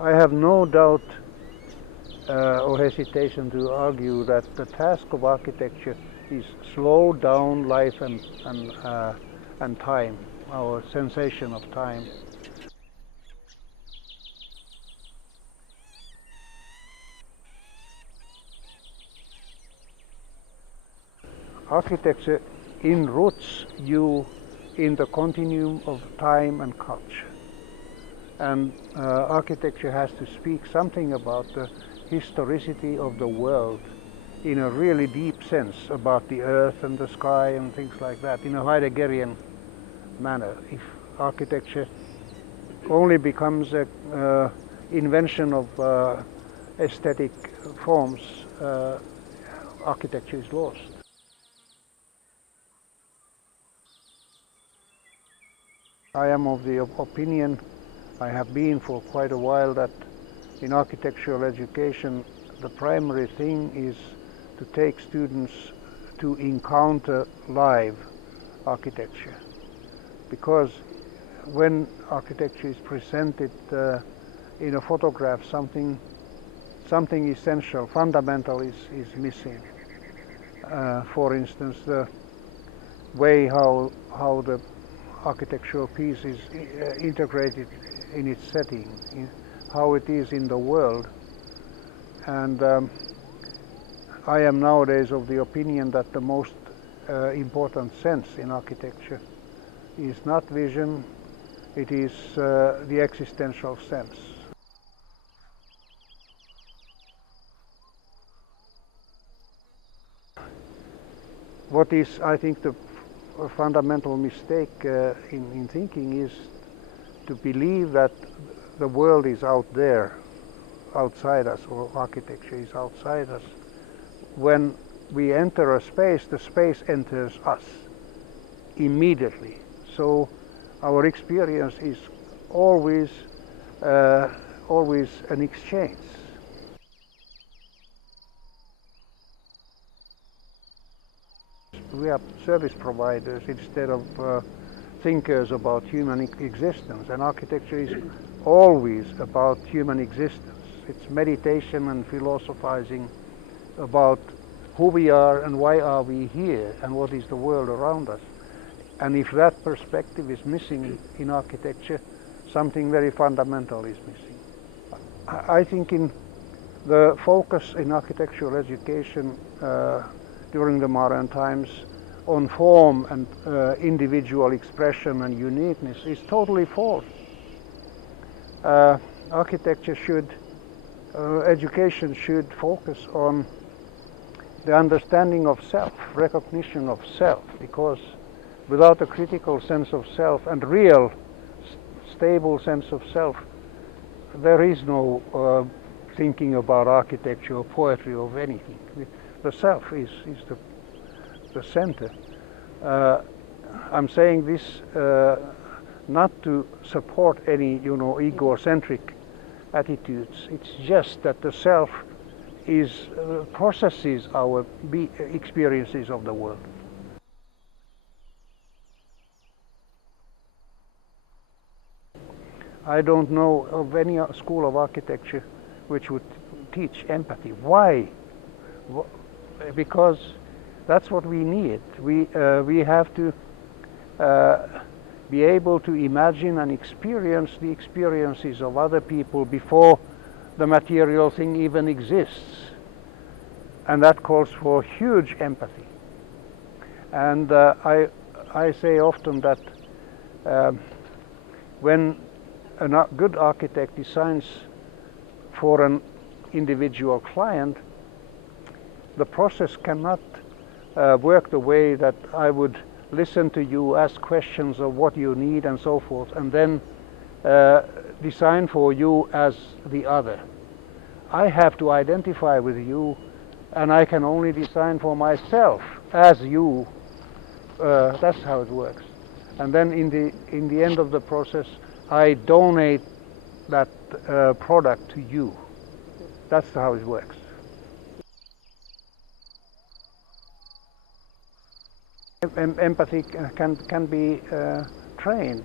I have no doubt or hesitation to argue that the task of architecture is slow down life and time, our sensation of time. Architecture enroots you in the continuum of time and culture. And architecture has to speak something about the historicity of the world in a really deep sense, about the earth and the sky and things like that, in a Heideggerian manner. If architecture only becomes an invention of aesthetic forms, architecture is lost. I am of the opinion, I have been for quite a while, that in architectural education the primary thing is to take students to encounter live architecture. Because when architecture is presented in a photograph, something essential, fundamental is missing. For instance, the way how the architectural piece is integrated in its setting, how it is in the world. And I am nowadays of the opinion that the most important sense in architecture is not vision, it is the existential sense. What is, I think, the fundamental mistake in thinking is to believe that the world is out there, outside us, or architecture is outside us. When we enter a space, the space enters us immediately. So our experience is always an exchange. We are service providers instead of thinkers about human existence, and architecture is always about human existence. It's meditation and philosophizing about who we are and why are we here and what is the world around us. And if that perspective is missing in architecture, something very fundamental is missing. I think in the focus in architectural education during the modern times on form and individual expression and uniqueness is totally false. Architecture should, education should focus on the understanding of self, recognition of self, because without a critical sense of self and real stable sense of self, there is no thinking about architecture or poetry or anything. The self is the center. I'm saying this not to support any, egocentric attitudes. It's just that the self is processes our experiences of the world. I don't know of any school of architecture which would teach empathy. Why? Because that's what we need. We have to be able to imagine and experience the experiences of other people before the material thing even exists. And that calls for huge empathy. And I say often that when a good architect designs for an individual client, the process cannot work the way that I would listen to you, ask questions of what you need and so forth, and then design for you as the other. I have to identify with you, and I can only design for myself as you. That's how it works. And then in the end of the process, I donate that product to you. That's how it works. Empathy can be trained.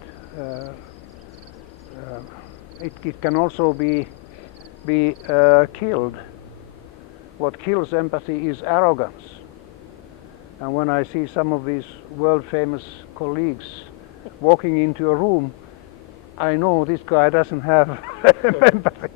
It can also be be killed. What kills empathy is arrogance. And when I see some of these world famous colleagues walking into a room, I know this guy doesn't have empathy.